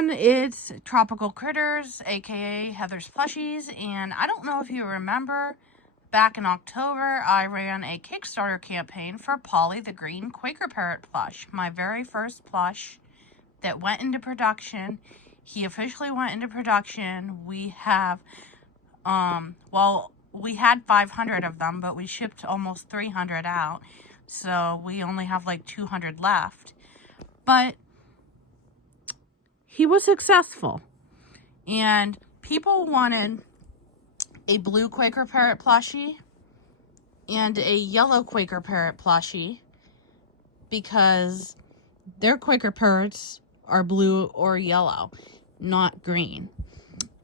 everyone, it's Tropical Critters, aka Heather's Plushies, and I don't know if you remember, back in October, I ran a Kickstarter campaign for Polly the Green Quaker Parrot plush, my very first plush that went into production. He officially went into production. We have, well, we had 500 of them, but we shipped almost 300 out, so we only have like 200 left. But he was successful, and people wanted a blue Quaker Parrot plushie and a yellow Quaker Parrot plushie because their Quaker Parrots are blue or yellow, not green.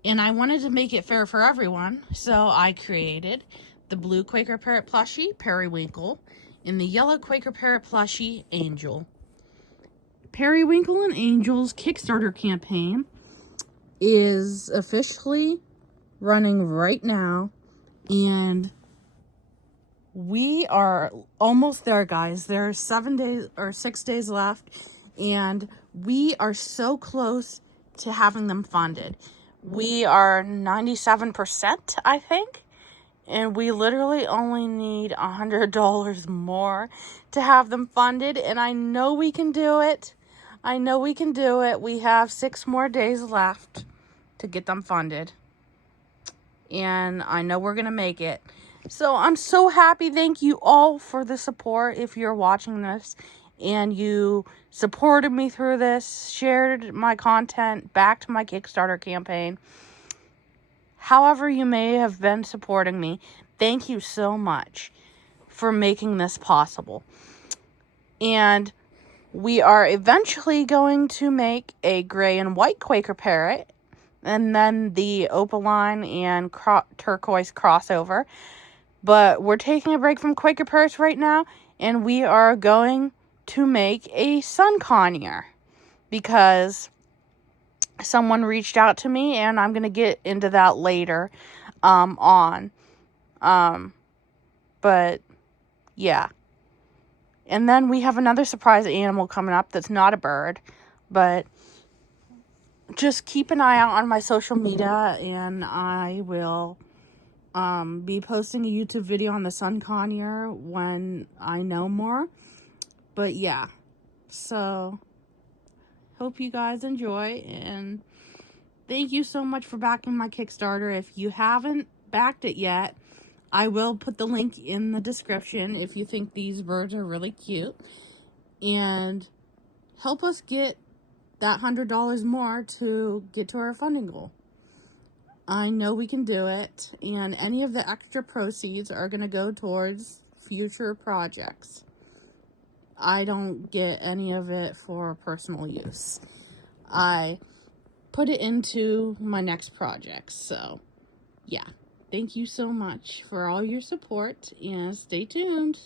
And I wanted to make it fair for everyone, so I created the blue Quaker Parrot plushie, Periwinkle, and the yellow Quaker Parrot plushie, Angel. Periwinkle and Angel's Kickstarter campaign is officially running right now, and we are almost there, guys. There are 7 days or 6 days left, and we are so close to having them funded. We are 97%, I think, and we literally only need $100 more to have them funded, and I know we can do it. I know we can do it. We have 6 more days left to get them funded. And I know we're going to make it. So I'm so happy. Thank you all for the support if you're watching this. And you supported me through this. Shared my content back to my Kickstarter campaign. However you may have been supporting me, thank you so much for making this possible. And we are eventually going to make a gray and white Quaker Parrot, and then the opaline and turquoise crossover. But we're taking a break from Quaker Parrots right now, and we are going to make a sun conure because someone reached out to me, and I'm going to get into that later on. But yeah. And then we have another surprise animal coming up that's not a bird, but just keep an eye out on my social media, and I will be posting a YouTube video on the sun conure when I know more. But yeah, so hope you guys enjoy, and thank you so much for backing my Kickstarter. If you haven't backed it yet, I will put the link in the description if you think these birds are really cute. And help us get that $100 more to get to our funding goal. I know we can do it. And any of the extra proceeds are going to go towards future projects. I don't get any of it for personal use. I put it into my next projects. So, yeah. Thank you so much for all your support, and stay tuned.